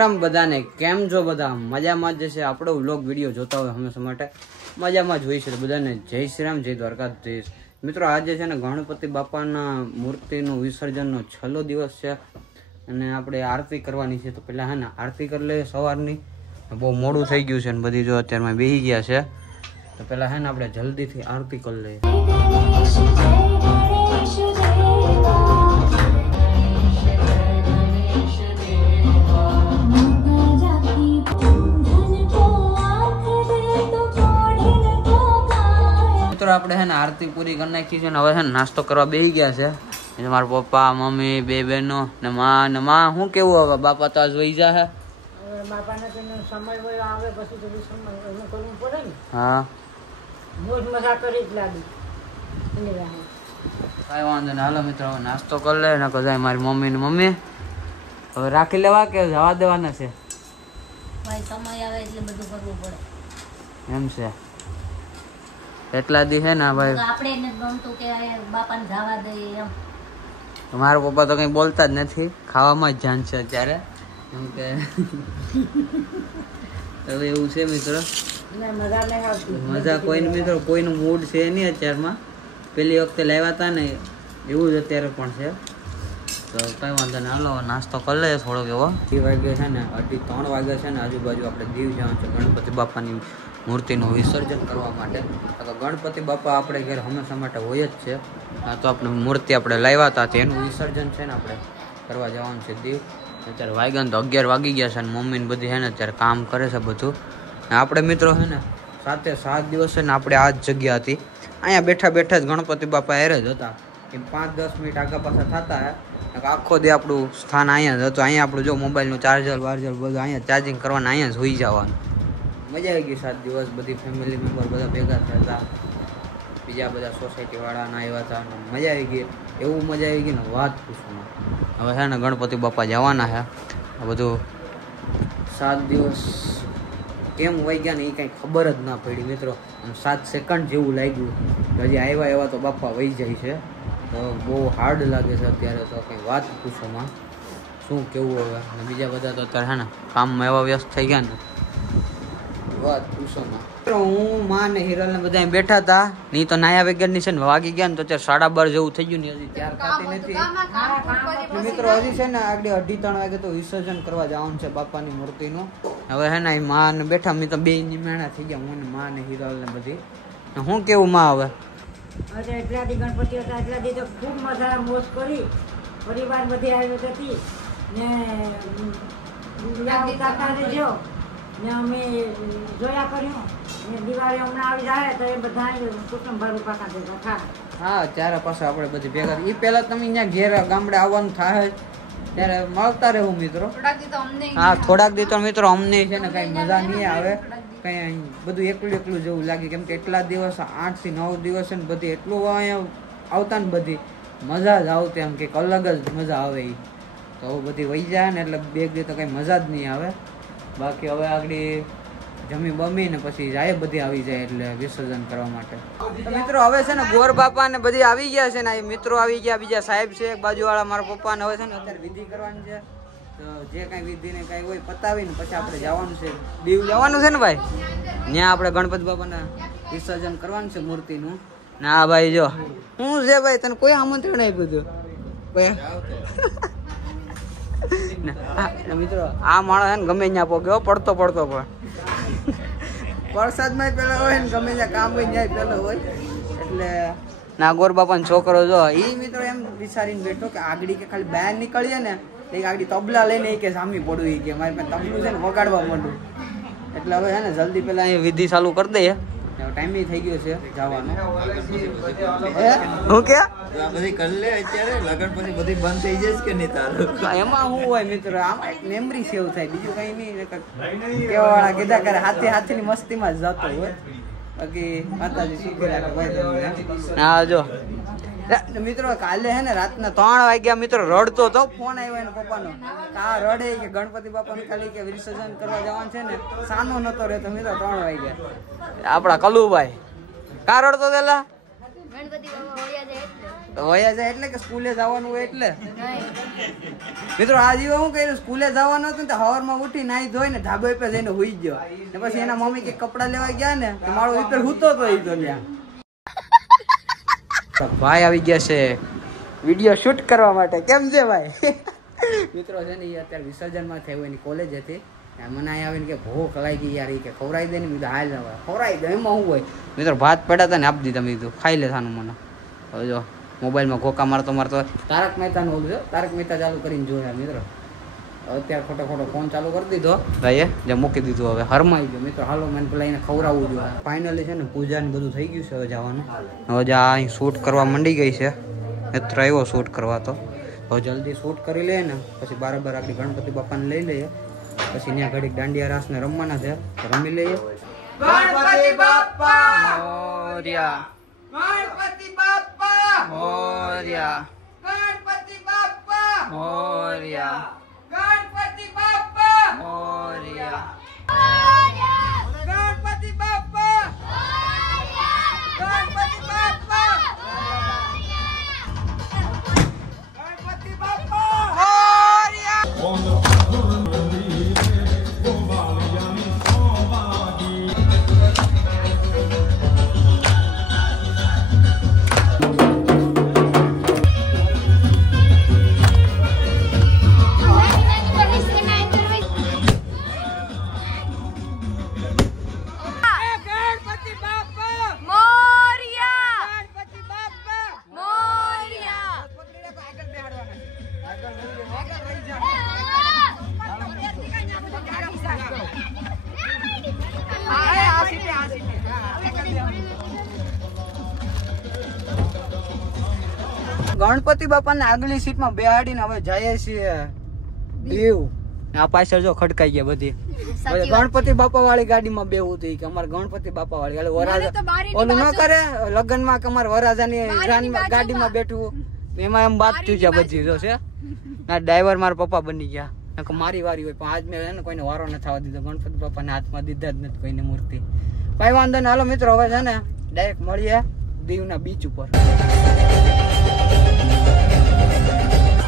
રામ બધાને, કેમ છો બધા? મજામાં જ છે. આપણો વ્લોગ વિડીયો જોતા હોય હંમેશા માટે મજામાં જ હોય છે. બધાને જય શ્રી રામ, જય દ્વારકાધીશ. મિત્રો આજે છે ને ગણપતિ બાપાના મૂર્તિનું વિસર્જનનો છેલ્લો દિવસ છે અને આપણે આરતી કરવાની છે. તો પેલા હે ને આરતી કરી લઈએ સવારની. બહુ મોડું થઈ ગયું છે ને બધી જો અત્યારમાં બેસી ગયા છે. તો પેલા હે ને આપણે જલ્દીથી આરતી કરી લઈએ. આપણે છે ને આરતી પૂરી કરી નાખી છે ને હવે છે ને નાસ્તો કરવા બેસી ગયા છે. મારા પપ્પા, મમ્મી, બે બહેનો ને માં શું કેવું હવે? બાપા તો આજ વહી જા હે. હા કઈ વાંધો ને. હાલો મિત્રો હવે નાસ્તો કરી લે ને જાય મારી મમ્મી ને મમ્મી હવે રાખી લેવા કે જવા દેવાના છે? એમ છે એટલા દી છે ને ભાઈ. મારા પપ્પા તો કઈ બોલતા જ નથી, ખાવામાં જ જાન છે અત્યારે. એમ કે હવે એવું છે મિત્રો, મજા કોઈ મિત્રો કોઈનું મૂડ છે નહીં અત્યારમાં. પેલી વખતે લાવ્યા હતા ને એવું જ અત્યારે પણ છે. તો કઈ વાંધો નહીં. હાલો નાસ્તો કરી લઈએ થોડોક એવો. 2 વાગે છે ને 2:30 વાગે છે ને આજુબાજુ આપણે દીવ જવાનું છે ગણપતિ બાપાની મૂર્તિનું વિસર્જન કરવા માટે. તો ગણપતિ બાપા આપણે ઘરે હંમેશા માટે હોય જ છે. તો આપણે મૂર્તિ આપણે લાવ્યા હતા તેનું વિસર્જન છે ને આપણે કરવા જવાનું છે દીવ. અત્યારે વાગ્યા તો 11 વાગી ગયા છે ને મમ્મીને બધી છે ને અત્યારે કામ કરે છે બધું. આપણે મિત્રો છે ને 7 દિવસ છે ને આપણે આ જ જગ્યા હતી. અહીંયા બેઠા બેઠા જ ગણપતિ બાપા હેરે જ હતા. એમ 5-10 મિનિટ આગા પાછા થતા હે. આખો દી આપણું સ્થાન અહીંયા જ હતું. અહીંયા આપણું જો મોબાઈલનું ચાર્જર બધું અહીંયા ચાર્જિંગ કરવાનું, અહીંયા જ હોઈ જવાનું. મજા આવી ગઈ 7 દિવસ. બધી ફેમિલી મેમ્બર બધા ભેગા થયા હતા. બીજા બધા સોસાયટી વાળાના આવ્યા હતા. મજા આવી ગઈ, એવું મજા આવી ગઈ ને વાત પૂછવામાં. હવે છે ને ગણપતિ બાપા જવાના છે. આ બધું 7 દિવસ કેમ વહી ગયા ને એ કાંઈ ખબર જ ના પડી મિત્રો. 7 સેકન્ડ જેવું લાગ્યું. હજી આવ્યા એવા તો બાપા વહી જાય છે. તો બહુ હાર્ડ લાગે છે અત્યારે તો કંઈ વાત પૂછવામાં. શું કેવું હવે? અને બીજા બધા તો અત્યારે છે ને કામમાં એવા વ્યસ્ત થઈ ગયા ને વાત પૂછોમાં. હું માં ને હિરલ ને બધા બેઠા હતા. નહીં તો નાયા વગરની છે ને વાગી ગયા ને તો અત્યારે 12:30 જેવું થઈ ગયું ને હજી ત્યાર ખાતી નથી. મિત્રો હજી છે ને આગળ 2:30 વાગે તો વિસર્જન કરવા જવાનું છે બાપાની મૂર્તિનું. હવે હે ને માં ને બેઠા મેં તો બે નિમેણા થઈ ગયા. હું ને માં ને હિરલ ને બધી. હું કેવું માં હવે? એટલા દી ગણપતિ હતા એટલા દી તો ખૂબ મજા મોજ કરી. પરિવાર બધી આવી હતી ને જો ને અમે જોયા કર્યું ને દિવાળી હમણાં આવી જાય તો એ બધા કુટુંબ ભરું પાકા ભેગા થાય. હા ચારે પાસે આપણે બધી ભેગા. એ પહેલા તમે અહીંયા ઘેર ગામડે આવવાનું થાય ત્યારે મળતા રહેવું મિત્રો. હા થોડાક દી તો મિત્રો અમને છે ને કઈ મજા નહીં આવે. કઈ બધું એકલું એકલું જેવું લાગે. કેમ કે એટલા દિવસ 8 થી 9 દિવસ ને બધી એટલું અહીંયા આવતા ને બધી મજા જ આવતી. એમ કે અલગ જ મજા આવે. એ તો બધી વહી જાય ને એટલે 2 દી તો કઈ મજા જ નહીં આવે. બાકી હવે આગળ જમી બમી ને પછી જાય બધી આવી જાય એટલે વિસર્જન કરવા માટે. તો મિત્રો હવે છે ને ગોર બાપા ને બધી આવી ગયા છે ને એ મિત્રો આવી ગયા. બીજા સાહેબ છે એક બાજુ વાળા મારા પપ્પા ને. હવે છે ને અત્યારે વિધિ કરવાની છે. તો જે કઈ વિધિ ને કઈ હોય પતાવીને પછી આપણે જવાનું છે દીવ જવાનું છે ને ભાઈ. ત્યાં આપણે ગણપતિ બાપાના વિસર્જન કરવાનું છે મૂર્તિનું. ના ભાઈ જો શું છે ભાઈ, તને કોઈ આમંત્રણ આપ્યું હતું મિત્રો? આ માણસ ને ગમે ત્યાં પોગ્યો પડતો પણ વરસાદમાં પેલા હોય ને ગમે ત્યાં કામ હોય ત્યાં પેલો હોય. એટલે નાગોર બાપાનો છોકરો જો એ મિત્રો એમ વિચારીને બેઠો કે આગળ કે ખાલી બહાર નીકળીએ ને આગળ તબલા લઈને કે સામી પડવું કે મારી પાસે તબલું છે ને વગાડવા માંડું. એટલે હવે છે ને જલ્દી પેલા અહીંયા વિધિ ચાલુ કરી દઈએ. ટાઈમ થઈ ગયો છે જવાનો. હું કે બધી કરી લે અત્યારે લગન પછી બધી બંધ થઈ જશે કે નહીં તારું? એમાં શું હોય મિત્રો, આમાં એક મેમરી સેવ થાય, બીજું કઈ નહીં. કેવા વાળા કીધા કરે હાથી ની મસ્તીમાં જ જતો હોય. બાકી માતાજી શું કર્યા ભાઈ. હા જો મિત્રો કાલે હે ને રાતના 3 વાગ્યા મિત્રો રડતો તો. ફોન આવ્યો એના પપ્પાનો. આ રડે કે ગણપતિ બાપાને ખાલી કે વિસર્જન કરવા જવાનું છે ને સાનો નતો રહેતો મિત્રો. 3 વાગ્યા આપડા કલુભાઈ કા રડતો પેલા વયા જાય એટલે કે સ્કૂલે જવાનું હોય એટલે મિત્રો આ જીવો હું કર્યું સ્કૂલે જવાનું હતું ને સવારમાં ઉઠી નાઈ ધોઈ ને ધાબા પર જઈને હુઈ ગયો ને પછી એના મમ્મી કે કપડા લેવા ગયા ને મારો ઉપર હૂતો તો એ તો ત્યાં ભાઈ આવી ગયા છે વિડીયો શૂટ કરવા માટે કેમ છે ભાઈ મિત્રો છે ને એ અત્યારે વિસર્જનમાં થયું એની કોલેજ હતી મને અહીં આવીને કે ભૂખ લાગી યાર કે ખવડાવી દે ને બીજું હાલ ખવડાવી દે એમાં શું હોય મિત્રો ભાત પડ્યા હતા ને આપી દીધા મેં કીધું ખાઈ લે થાનું મને હવે જો મોબાઈલમાં ઘોકા મારતો મારતો તારક મહેતાનું ઓલું છે તારક મહેતા ચાલુ કરીને જોયા મિત્રો અત્યારે ખોટો ફોન ચાલુ કરી દીધો ભાઈએ જે મૂકી દીધું હવે હરમાઈ ગયો મિત્રો હાલો મને પેલા એને ખવડાવવું જોઈએ ફાઇનલી છે ને પૂજા ને બધું થઈ ગયું છે હવે જવાનું હવે જે અહીં શૂટ કરવા માંડી ગઈ છે મિત્ર આવ્યો શૂટ કરવા તો હવે જલ્દી શૂટ કરી લઈએ ને પછી બરાબર આપણી ગણપતિ બાપાને લઈ લઈએ પછી ત્યાં ઘડીક દાંડિયા રાસ ને રમવાના છે રમી લઈએ ગણપતિ બાપા મોર્યા ગણપતિ બાપા મોર્યા ગણપતિ બાપા મોર્યા ગણપતિ બાપા મોર્યા ગણપતિ બાપા ગણપતિ બાપા ગણપતિ બાપા મોર્યા ગણપતિ બાપાને આગલી સીટમાં બેહાડીને હવે જઈએ છીએ દીવ આ પાછળ જો ખડકાઈ ગયા બધી ગણપતિ બાપા વાળી ગાડીમાં બેવું હતું કે અમારે ગણપતિ બાપા વાળી વરાજા ઓલું ન કરે લગ્નમાં કે અમારે વરાજાની ગાડીમાં બેઠવું એમાં એમ વાત થયું છે બધી જો છે ના ડ્રાઈવર મારા પપ્પા બની ગયા મારી વારી હોય પણ આજ મેં કોઈને વારો ન થવા દીધો ગણપતિ બાપાને હાથમાં દીધા જ નથી કોઈને મૂર્તિ ભાઈ વાંધો ને હાલો મિત્રો હવે છે ને ડાયરેક્ટ મળીએ દીવના બીચ ઉપર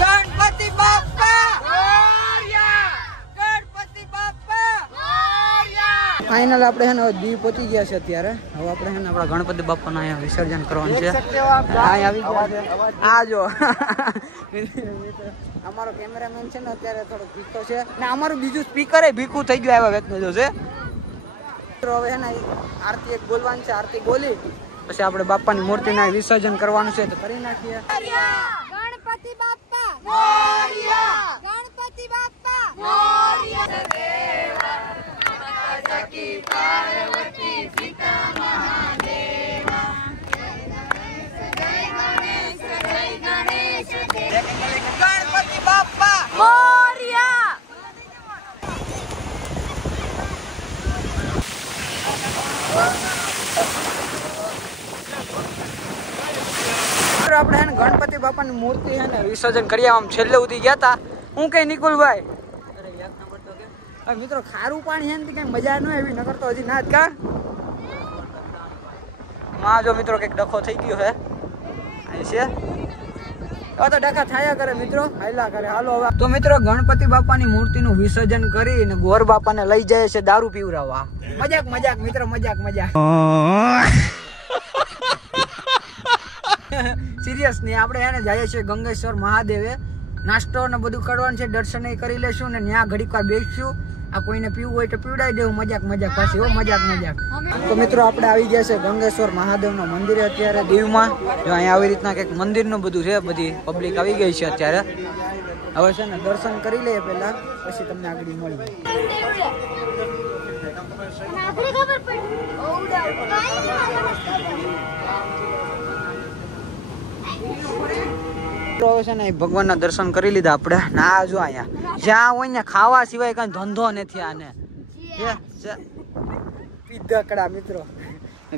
ગણપતિ બાપા મોર્યા ગણપતિ બાપા મોર્યા ફાઇનલ આપણે છે ને દીવ પહોંચી ગયા છે અત્યારે હવે આપણે છે ને આપણા ગણપતિ બાપાના અહીંયા વિસર્જન કરવાનું છે અહીંયા આવી ગયા છે આ જો અમારો કેમેરામેન છે ને અત્યારે થોડો ભીખો છે ને અમારું બીજું સ્પીકર એ ભીખું થઈ ગયું આવ્યા વેતનો જો છે હવે છે ને આરતી એક બોલવાની છે આરતી બોલી પછી આપણે બાપાની મૂર્તિના વિસર્જન કરવાનું છે તો કરી નાખીએ ગણપતિ બાપા મોર્યા ગણપતિ બાપા મોર્યા દેવા માતા સખી પાર્વતી સીતા મહાદેવા જય ગણેશ ગણપતિ બાપા મોર્યા આપણે ગણપતિ બાપાની મૂર્તિ છે ને વિસર્જન કરી આમ છેલ્લે સુધી ગયા હતા હું કઈ નિકુલભાઈ મિત્રો ખારું પાણી છે ને કઈ મજા ન આવી નકર તો હજી ના જ કા માં જો મિત્રો કઈક ડખો થઈ ગયો છે અહીં છે હવે તો ડખા થયા કરે મિત્રો હાયલા કરે હાલો હવે તો મિત્રો ગણપતિ બાપાની મૂર્તિનું વિસર્જન કરીને ગોર બાપાને લઈ જાય છે દારૂ પીવરાવવા મજાક મજાક મિત્રો મજાક મજાક સિરિયસ નહીં આપણે એને જઈએ છીએ ગંગેશ્વર મહાદેવે નાસ્તો ને બધું કરવાનું છે દર્શન કરી લેશું ને ત્યાં ઘડીક વાર બેસીશું આ કોઈને પીવું હોય તો પીવડાવી દેવું મજાક મજાક પાછી હો મજાક મજાક તો મિત્રો આપણે આવી ગયા છે ગંગેશ્વર મહાદેવના મંદિરે અત્યારે દીવમાં જો અહીંયા આવી રીતના કંઈક મંદિરનું બધું છે બધી પબ્લિક આવી ગઈ છે અત્યારે હવે છે ને દર્શન કરી લઈએ પહેલા પછી તમને આગળ મળી ભગવાનના દર્શન કરી લીધા આપણે ના જો અહીંયા જ્યાં હોય ને ખાવા સિવાય કઈ ધંધો નથી આને પીધકડા મિત્રો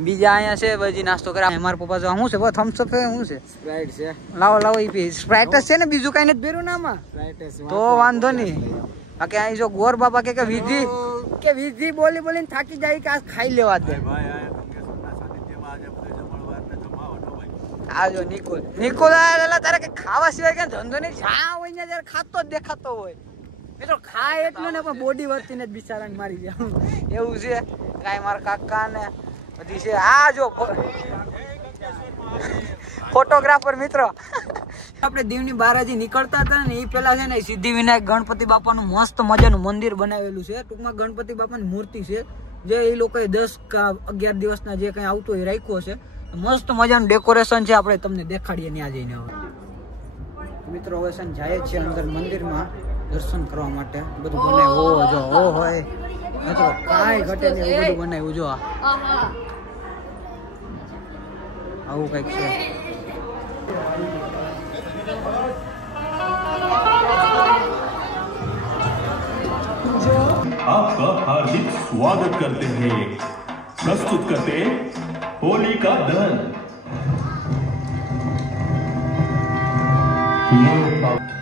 બીજા અહીંયા છે બધી નાસ્તો કરે મારા પપ્પા જો શું છે થમ્સ અપ શું છે સ્પ્રાઇટ છે લાવો લાવો ઈ પી સ્પ્રાઇટ છે ને બીજું કઈ નથી ભેરું ને આમાં તો વાંધો નહીં બાકી અહીં જો ગોર બાપા કે વિધિ બોલી બોલીને થાકી જાય કે આ ખાઈ લેવા દે આ જો નિકોલ આયેલા તારે કે ખાવા સિવાય કે ધંધો નહીં જ્યાં હોય ને ત્યારે ખાતો જ દેખાતો હોય મિત્રો ખાય એટલું ને પણ બોડી વધતી ને જ બિચારાને મારી જાય એવું છે કાંઈ મારા કાકા ને બધી છે આ જો ફોટોગ્રાફર મિત્રો આપણે દીવની બારાજી નીકળતા હતા ને એ પેલા છે ને સિદ્ધિવિનાયક ગણપતિ બાપાનું મસ્ત મજાનું મંદિર બનાવેલું છે ટૂંકમાં ગણપતિ બાપાની મૂર્તિ છે જે એ લોકોએ 10 કે 11 દિવસના જે કંઈ આવતું હોય રાખ્યો છે મસ્ત મજાનું ડેકોરેશન છે આપણે તમને દેખાડીએ ત્યાં જઈને હવે મિત્રો હવે છે ને જાય છે અંદર મંદિરમાં દર્શન કરવા માટે બધું બનાવ્યું જો હોય મિત્રો કાંઈ ઘટે નહીં એવું બધું બનાવ્યું જો આવું કંઈક છે आपका हार्दिक स्वागत करते हैं प्रस्तुत करते होलिका दहन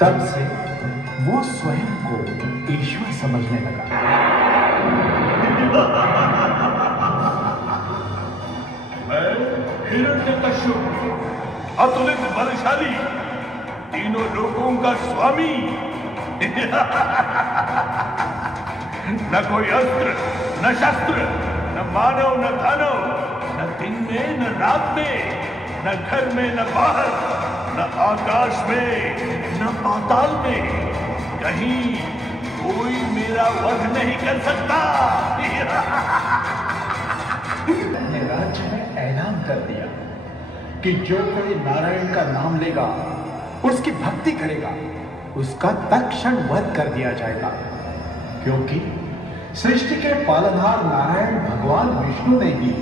तब से वो स्वयं को ईश्वर समझने लगा मैं हिरण्यकश्यप अतुलित बलशाली तीनों लोगों का स्वामी न कोई अस्त्र न शस्त्र न मानव न दानव न दिन में न रात में न घर में न बाहर न आकाश में न पाताल में कहीं कोई मेरा वध नहीं कर सकता मैंने राज्य में ऐलान कर दिया कि जो कोई नारायण का नाम लेगा उसकी भक्ति करेगा उसका तत्क्षण वध कर दिया जाएगा क्योंकि सृष्टि के पालनहार नारायण भगवान विष्णु ने ही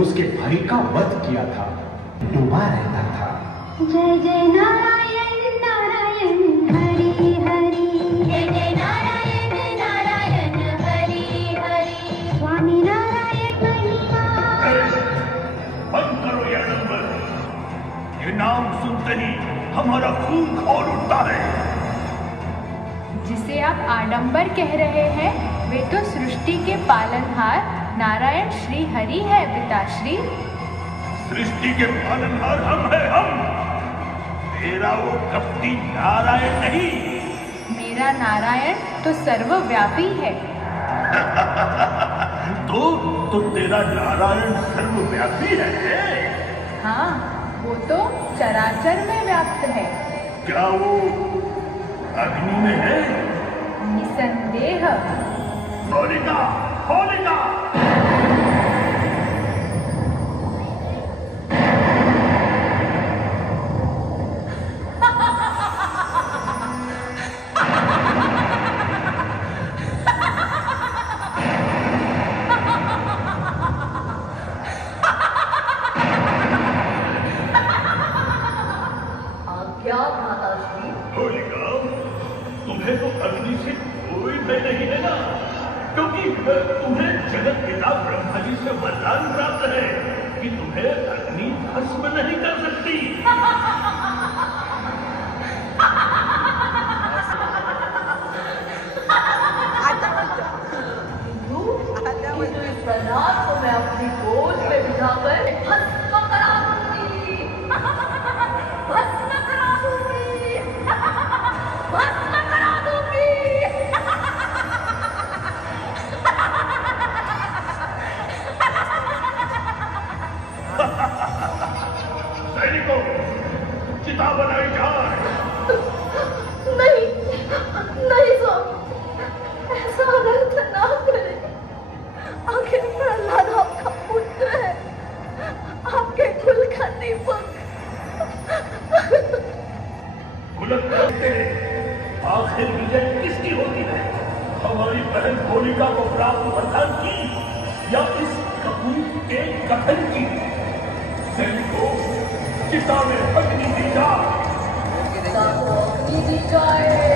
उसके भाई का वध किया था डूबा रहता था जय जय नारायण नारायण हरि हरि जय जय नारायण नारायण हरि हरि स्वामी नारायण महिमा बंद करो यह नंबर ये नाम सुनते ही हमारा खून खौल उठता है जिसे आप आडंबर कह रहे हैं वे तो सृष्टि के पालनहार नारायण श्री हरि है पिताश्री सृष्टि के पालनहार हम हैं हम मेरा वो कपटी नारायण नहीं मेरा नारायण तो सर्वव्यापी है तो तेरा नारायण सर्वव्यापी है हाँ वो तो चराचर में व्याप्त है क्या वो अग्नि में है निसंदेह होलिका होलिका होलिका तुम्हें तो अग्नि से कोई भय नहीं है ना क्योंकि तुम्हें जगत पिता ब्रह्मा जी से वरदान प्राप्त है कि तुम्हें अग्नि भस्म नहीं कर सकती प्रहलाद को मैं अपनी गोद में बिठाकर भस्म करा दूंगी भस्म करा दूंगी भस्म करा दूंगी सैनिकों चिता बनाई जाए नहीं नहीं स्वामी ऐसा अनर्थ ना करें आखिर प्रहलाद आपका पुत्र है आपके कुल का दीपक आखिर विजय किसकी होती है हमारी बहन होलिका को प्राप्त वरदान की या इस कपूर के कथन की सैनिकों चिता में अग्नि दी जाए अग्नि दी जाए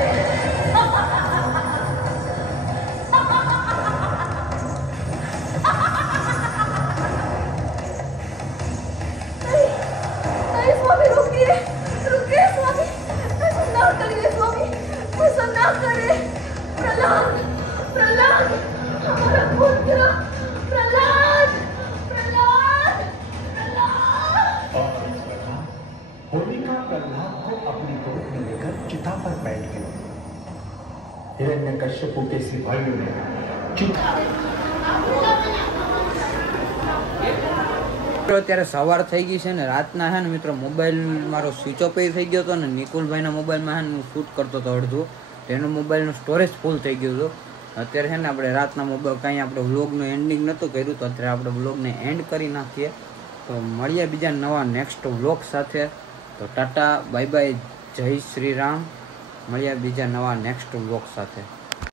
नहीं स्वामी रुकिए रुकिए स्वामी ऐसा ना करिए स्वामी ऐसा ना करिए प्रहलाद प्रहलाद हमारा पुत्र प्रहलाद प्रहलाद प्रहलाद हिरण्यकश्यप के सिपाहियों ने અત્યારે સવાર થઈ ગઈ છે ને રાતના છે ને મિત્રો મોબાઈલ મારો સ્વિચ ઓફ થઈ ગયો હતો ને નિકુલભાઈના મોબાઈલમાં છે ને હું શૂટ કરતો હતો અડધું તેનો મોબાઈલનું સ્ટોરેજ ફૂલ થઈ ગયું હતું. અત્યારે છે ને આપણે રાતના મોબાઈલ કાંઈ આપણે વ્લોગનું એન્ડિંગ નહોતું કર્યું તો અત્યારે આપણે વ્લોગને એન્ડ કરી નાખીએ. તો મળીએ બીજા નવા નેક્સ્ટ વ્લોગ સાથે. તો ટાટા બાય બાય, જય શ્રી રામ. મળીએ બીજા નવા નેક્સ્ટ વ્લોગ સાથે.